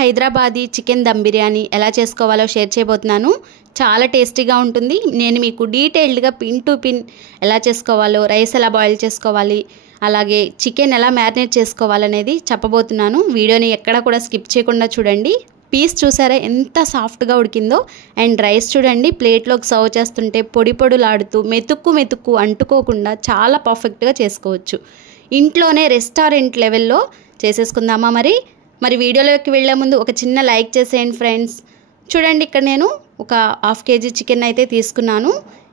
Hyderabadi chicken dum biryani ఎలా చేసుకోవాలో share చేయబోతున్నాను. చాలా టేస్టీగా ఉంటుంది. నేను మీకు డీటెయిల్డ్గా పిన్ టు పిన్ ఎలా చేసుకోవాలో, రైస్ ఎలా బాయిల్ చేసుకోవాలి, అలాగే చికెన్ ఎలా మ్యారినేట్ చేసుకోవాలనేది చెప్పబోతున్నాను. వీడియోని ఎక్కడ కూడా స్కిప్ చేయకుండా చూడండి. పీస్ చూసారా ఎంత సాఫ్ట్గా ఉడికిందో. అండ్ రైస్ చూడండి, ప్లేట్లోకి సర్వ్ చేస్తుంటే పొడి పొడులాడుతూ మెతుక్కు అంటుకోకుండా చాలా పర్ఫెక్ట్గా చేసుకోవచ్చు. ఇంట్లోనే రెస్టారెంట్ లెవెల్లో చేసేసుకుందామా? మరి వీడియోలోకి వెళ్ళే ముందు ఒక చిన్న లైక్ చేసేయండి ఫ్రెండ్స్. చూడండి, ఇక్కడ నేను ఒక 1/2 kg చికెన్ అయితే తీసుకున్నాను.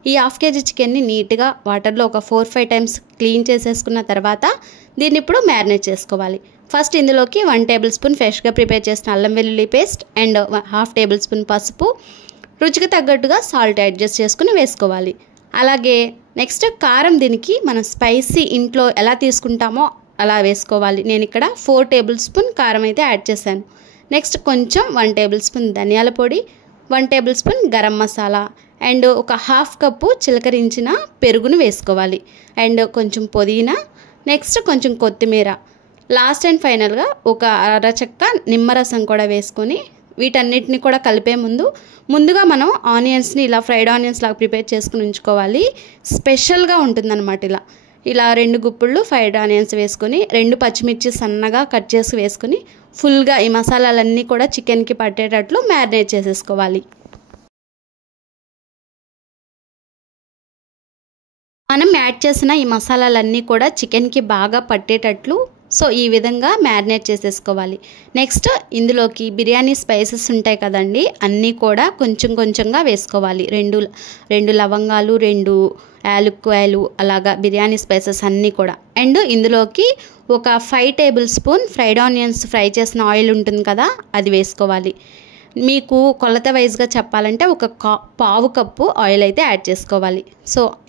ఈ 1/2 kg చికెన్ని నీట్గా వాటర్లో ఒక 4-5 టైమ్స్ క్లీన్ చేసేసుకున్న తర్వాత దీన్ని ఇప్పుడు మ్యారినేట్ చేసుకోవాలి. ఫస్ట్ ఇందులోకి 1 టేబుల్ స్పూన్ ఫ్రెష్గా ప్రిపేర్ చేసిన అల్లం వెల్లుల్లి పేస్ట్ అండ్ 1/2 టేబుల్ స్పూన్ పసుపు, రుచికి తగ్గట్టుగా సాల్ట్ అడ్జస్ట్ చేసుకుని వేసుకోవాలి. అలాగే నెక్స్ట్ కారం, దీనికి మనం స్పైసీ ఇంట్లో ఎలా తీసుకుంటామో అలా వేసుకోవాలి. నేను ఇక్కడ 4 టేబుల్ స్పూన్ కారం అయితే యాడ్ చేశాను. నెక్స్ట్ కొంచెం 1 టేబుల్ స్పూన్ ధనియాల పొడి, 1 table spoon garam masala and ఒక 1/2 కప్పు చిలకరించిన పెరుగును వేసుకోవాలి. అండ్ కొంచెం పుదీనా, నెక్స్ట్ కొంచెం కొత్తిమీర, లాస్ట్ అండ్ ఫైనల్గా ఒక అరచక్క నిమ్మరసం కూడా వేసుకొని వీటన్నిటిని కూడా కలిపే ముందుగా మనం ఆనియన్స్ని ఇలా ఫ్రైడ్ ఆనియన్స్ లాగా ప్రిపేర్ చేసుకుని ఉంచుకోవాలి. స్పెషల్గా ఉంటుందన్నమాట. ఇలా 2 గుప్పుళ్ళు ఫ్రైడ్ ఆనియన్స్ వేసుకొని 2 పచ్చిమిర్చి సన్నగా కట్ చేసి వేసుకొని ఫుల్గా ఈ మసాలాలన్నీ కూడా చికెన్కి పట్టేటట్లు మ్యారినేట్ చేసేసుకోవాలి. మనం యాడ్ చేసిన ఈ మసాలాలన్నీ కూడా చికెన్కి బాగా పట్టేటట్లు ఈ విధంగా మ్యారినేట్ చేసేసుకోవాలి. నెక్స్ట్ ఇందులోకి బిర్యానీ స్పైసెస్ ఉంటాయి కదండి, అన్నీ కూడా కొంచెంగా వేసుకోవాలి. 2 లవంగాలు, 2 యాలక్కాయలు, అలాగా బిర్యానీ స్పైసెస్ అన్నీ కూడా. అండ్ ఇందులోకి ఒక 5 table spoon fried onions fry చేసిన ఆయిల్ ఉంటుంది కదా, అది వేసుకోవాలి. మీకు కొలత వైజ్గా చెప్పాలంటే ఒక పావు కప్పు ఆయిల్ అయితే యాడ్ చేసుకోవాలి.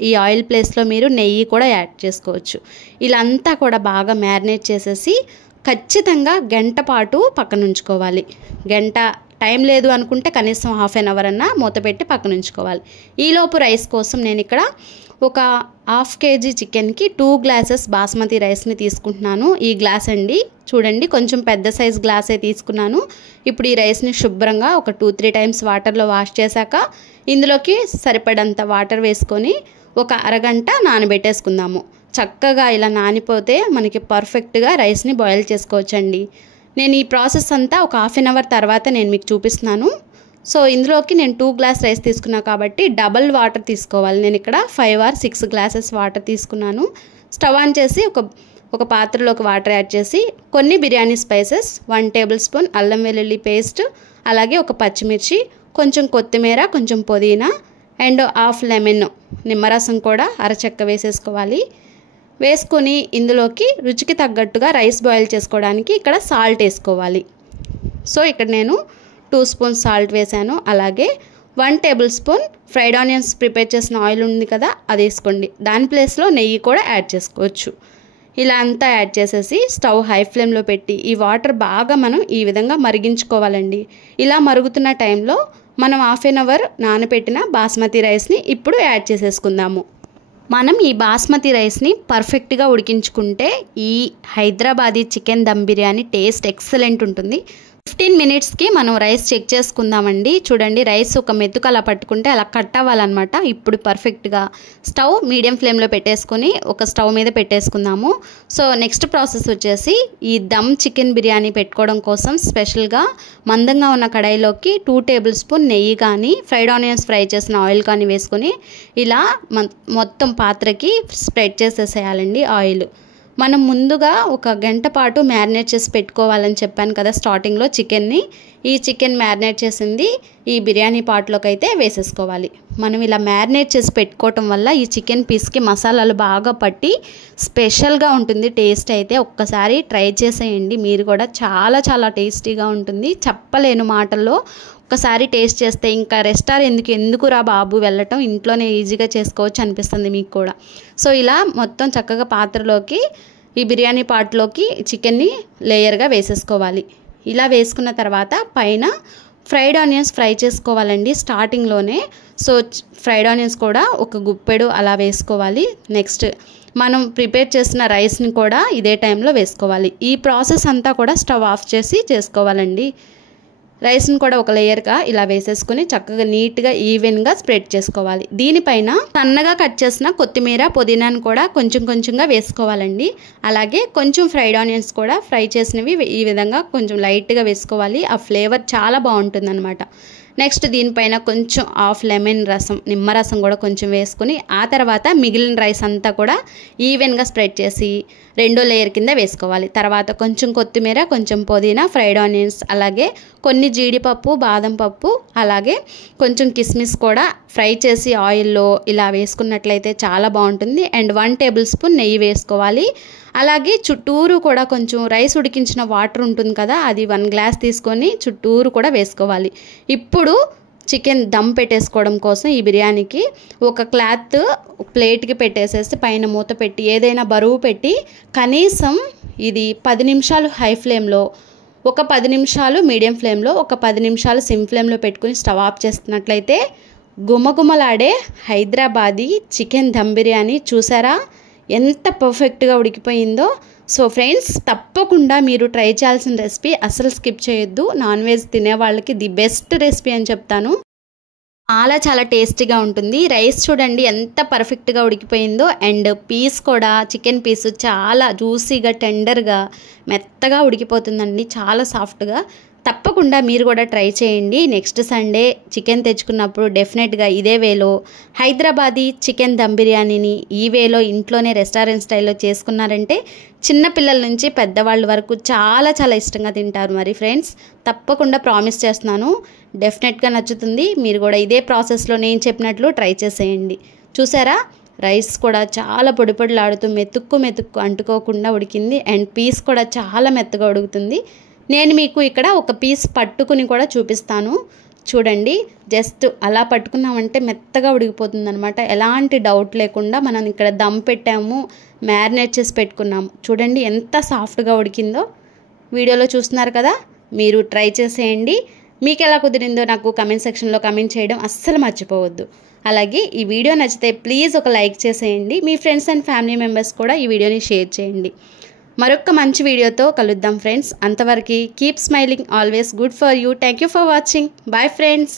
ఈ ఆయిల్ ప్లేస్లో మీరు నెయ్యి కూడా యాడ్ చేసుకోవచ్చు. ఇలా అంతా కూడా బాగా మ్యారినేట్ చేసేసి ఖచ్చితంగా గంట పాటు పక్కన ఉంచుకోవాలి. గంట టైం లేదు అనుకుంటే కనీసం 1/2 అవర్ అన్నా మూత పెట్టి పక్కన ఉంచుకోవాలి. ఈలోపు రైస్ కోసం నేను ఇక్కడ ఒక 1/2 kg చికెన్కి 2 గ్లాసెస్ బాస్మతి రైస్ని తీసుకుంటున్నాను. ఈ గ్లాస్ అండి, చూడండి కొంచెం పెద్ద సైజ్ గ్లాసే తీసుకున్నాను. ఇప్పుడు ఈ రైస్ని శుభ్రంగా ఒక 2-3 టైమ్స్ వాటర్లో వాష్ చేశాక ఇందులోకి సరిపడంత వాటర్ వేసుకొని ఒక అరగంట నానబెట్టేసుకుందాము. చక్కగా ఇలా నానిపోతే మనకి పర్ఫెక్ట్గా రైస్ని బాయిల్ చేసుకోవచ్చండి. నేను ఈ ప్రాసెస్ అంతా ఒక 1/2 అవర్ తర్వాత నేను మీకు చూపిస్తున్నాను. ఇందులోకి నేను 2 గ్లాస్ రైస్ తీసుకున్నా కాబట్టి డబల్ వాటర్ తీసుకోవాలి. నేను ఇక్కడ 5 or 6 గ్లాసెస్ వాటర్ తీసుకున్నాను. స్టవ్ ఆన్ చేసి ఒక పాత్రలోకి వాటర్ యాడ్ చేసి కొన్ని బిర్యానీ స్పైసెస్, 1 టేబుల్ స్పూన్ అల్లం వెల్లుల్లి పేస్ట్, అలాగే ఒక పచ్చిమిర్చి, కొంచెం కొత్తిమీర, కొంచెం పుదీనా అండ్ 1/2 లెమన్ నిమ్మరసం కూడా అరచెక్క వేసేసుకోవాలి. వేసుకొని ఇందులోకి రుచికి తగ్గట్టుగా రైస్ బాయిల్ చేసుకోవడానికి ఇక్కడ సాల్ట్ వేసుకోవాలి. ఇక్కడ నేను 2 స్పూన్స్ సాల్ట్ వేసాను. అలాగే 1 table spoon fried onions prepare చేసిన ఆయిల్ ఉంది కదా, అది వేసుకోండి. దాని ప్లేస్లో నెయ్యి కూడా యాడ్ చేసుకోవచ్చు. ఇలా అంతా యాడ్ చేసేసి స్టవ్ హై ఫ్లేమ్లో పెట్టి ఈ వాటర్ బాగా మనం ఈ విధంగా మరిగించుకోవాలండి. ఇలా మరుగుతున్న టైంలో మనం 1/2 అవర్ నానబెట్టిన బాస్మతి రైస్ని ఇప్పుడు యాడ్ చేసేసుకుందాము. మనం ఈ బాస్మతి రైస్ని పర్ఫెక్ట్గా ఉడికించుకుంటే ఈ Hyderabadi chicken dum biryani taste excellent ఉంటుంది. 15 మినిట్స్కి మనం రైస్ చెక్ చేసుకుందామండి. చూడండి, రైస్ ఒక మెతుకు అలా పట్టుకుంటే అలా కట్ అవ్వాలన్నమాట. ఇప్పుడు పర్ఫెక్ట్గా స్టవ్ మీడియం ఫ్లేమ్లో పెట్టేసుకొని ఒక స్టవ్ మీద పెట్టేసుకుందాము. నెక్స్ట్ ప్రాసెస్ వచ్చేసి ఈ దమ్ చికెన్ బిర్యానీ పెట్టుకోవడం కోసం స్పెషల్గా మందంగా ఉన్న కడాయిలోకి 2 టేబుల్ స్పూన్ నెయ్యి కానీ ఫ్రైడ్ ఆనియన్స్ ఫ్రై చేసిన ఆయిల్ కానీ వేసుకొని ఇలా మొత్తం పాత్రకి స్ప్రెడ్ చేసేసేయాలండి ఆయిల్. మనం ముందుగా ఒక గంట పాటు మ్యారినేట్ చేసి పెట్టుకోవాలని చెప్పాను కదా స్టార్టింగ్లో చికెన్ని. ఈ చికెన్ మ్యారినేట్ చేసింది ఈ బిర్యానీ పాట్లోకి అయితే వేసేసుకోవాలి. మనం ఇలా మ్యారినేట్ చేసి పెట్టుకోవటం వల్ల ఈ చికెన్ పీస్కి మసాలాలు బాగా పట్టి స్పెషల్గా ఉంటుంది. టేస్ట్ అయితే ఒక్కసారి ట్రై చేసేయండి మీరు కూడా. చాలా చాలా టేస్టీగా ఉంటుంది, చెప్పలేను మాటల్లో. ఒక్కసారి టేస్ట్ చేస్తే ఇంకా రెస్టారెంట్కి ఎందుకురా బాబు వెళ్ళటం, ఇంట్లోనే ఈజీగా చేసుకోవచ్చు అనిపిస్తుంది మీకు కూడా. ఇలా మొత్తం చక్కగా పాత్రలోకి ఈ బిర్యానీ పాట్లోకి చికెన్ని లేయర్గా వేసేసుకోవాలి. ఇలా వేసుకున్న తర్వాత పైన ఫ్రైడ్ ఆనియన్స్ ఫ్రై చేసుకోవాలండి స్టార్టింగ్లోనే. ఫ్రైడ్ ఆనియన్స్ కూడా ఒక గుప్పెడు అలా వేసుకోవాలి. నెక్స్ట్ మనం ప్రిపేర్ చేసిన రైస్ని కూడా ఇదే టైంలో వేసుకోవాలి. ఈ ప్రాసెస్ అంతా కూడా స్టవ్ ఆఫ్ చేసి చేసుకోవాలండి. రైస్ని కూడా ఒక లేయర్గా ఇలా వేసేసుకుని చక్కగా నీట్గా ఈవెన్గా స్ప్రెడ్ చేసుకోవాలి. దీనిపైన సన్నగా కట్ చేసిన కొత్తిమీర పుదీనాను కూడా కొంచెం కొంచెంగా వేసుకోవాలండి. అలాగే కొంచెం ఫ్రైడ్ ఆనియన్స్ కూడా ఫ్రై చేసినవి ఈ విధంగా కొంచెం లైట్గా వేసుకోవాలి. ఆ ఫ్లేవర్ చాలా బాగుంటుంది అనమాట. నెక్స్ట్ దీనిపైన కొంచెం హాఫ్ లెమన్ రసం, నిమ్మరసం కూడా కొంచెం వేసుకుని ఆ తర్వాత మిగిలిన రైస్ అంతా కూడా ఈవెన్గా స్ప్రెడ్ చేసి రెండో లేయర్ కింద వేసుకోవాలి. తర్వాత కొంచెం కొత్తిమీర, కొంచెం పుదీనా, ఫ్రైడ్ ఆనియన్స్, అలాగే కొన్ని జీడిపప్పు, బాదం పప్పు, అలాగే కొంచెం కిస్మిస్ కూడా ఫ్రై చేసి ఆయిల్లో ఇలా వేసుకున్నట్లయితే చాలా బాగుంటుంది. అండ్ 1 టేబుల్ స్పూన్ నెయ్యి వేసుకోవాలి. అలాగే చుట్టూరు కూడా కొంచెం రైస్ ఉడికించిన వాటర్ ఉంటుంది కదా, అది 1 గ్లాస్ తీసుకొని చుట్టూరు కూడా వేసుకోవాలి. ఇప్పుడు చికెన్ దమ్ పెట్టేసుకోవడం కోసం ఈ బిర్యానీకి ఒక క్లాత్ ప్లేట్కి పెట్టేసేసి పైన మూత పెట్టి ఏదైనా బరువు పెట్టి కనీసం ఇది 10 నిమిషాలు హై ఫ్లేమ్లో, ఒక 10 నిమిషాలు మీడియం ఫ్లేమ్లో, ఒక 10 నిమిషాలు సిమ్ ఫ్లేమ్లో పెట్టుకుని స్టవ్ ఆఫ్ చేస్తున్నట్లయితే గుమగుమలాడే హైదరాబాదీ చికెన్ దమ్ బిర్యానీ చూసారా ఎంత పర్ఫెక్ట్గా ఉడికిపోయిందో. సో ఫ్రెండ్స్, తప్పకుండా మీరు ట్రై చేయాల్సిన రెసిపీ, అసలు స్కిప్ చేయొద్దు. నాన్ వెజ్ తినే వాళ్ళకి ది బెస్ట్ రెసిపీ అని చెప్తాను. చాలా టేస్టీగా ఉంటుంది. రైస్ చూడండి ఎంత పర్ఫెక్ట్గా ఉడికిపోయిందో. అండ్ పీస్ కూడా, చికెన్ పీస్ చాలా జ్యూసీగా, టెండర్గా, మెత్తగా ఉడికిపోతుందండి, చాలా సాఫ్ట్గా. తప్పకుండా మీరు కూడా ట్రై చేయండి. నెక్స్ట్ సండే చికెన్ తెచ్చుకున్నప్పుడు డెఫినెట్గా ఇదే వేలో హైదరాబాదీ చికెన్ దమ్ బిర్యానీని ఈ వేలో ఇంట్లోనే రెస్టారెంట్ స్టైల్లో చేసుకున్నారంటే చిన్నపిల్లల నుంచి పెద్దవాళ్ళ వరకు చాలా ఇష్టంగా తింటారు. మరి ఫ్రెండ్స్, తప్పకుండా ప్రామిస్ చేస్తున్నాను, డెఫినెట్గా నచ్చుతుంది. మీరు కూడా ఇదే ప్రాసెస్లో నేను చెప్పినట్లు ట్రై చేసేయండి. చూసారా, రైస్ కూడా చాలా పొడిలాడుతూ మెతుక్కు అంటుకోకుండా ఉడికింది. అండ్ పీస్ కూడా చాలా మెత్తగా ఉడుకుతుంది. నేను మీకు ఇక్కడ ఒక పీస్ పట్టుకుని కూడా చూపిస్తాను. చూడండి, జస్ట్ అలా పట్టుకున్నామంటే మెత్తగా ఉడికిపోతుంది అనమాట. ఎలాంటి డౌట్ లేకుండా మనం ఇక్కడ దమ్ పెట్టాము, మ్యారినేట్ చేసి పెట్టుకున్నాము. చూడండి ఎంత సాఫ్ట్గా ఉడికిందో. వీడియోలో చూస్తున్నారు కదా, మీరు ట్రై చేసేయండి. మీకు ఎలా కుదిరిందో నాకు కమెంట్ సెక్షన్లో కమెంట్ చేయడం అస్సలు మర్చిపోవద్దు. అలాగే ఈ వీడియో నచ్చితే ప్లీజ్ ఒక లైక్ చేసేయండి. మీ ఫ్రెండ్స్ అండ్ ఫ్యామిలీ మెంబర్స్ కూడా ఈ వీడియోని షేర్ చేయండి. మరొక మంచి వీడియోతో కలుద్దాం ఫ్రెండ్స్. అంతవరకు keep smiling, always good for you. Thank you for watching. Bye friends.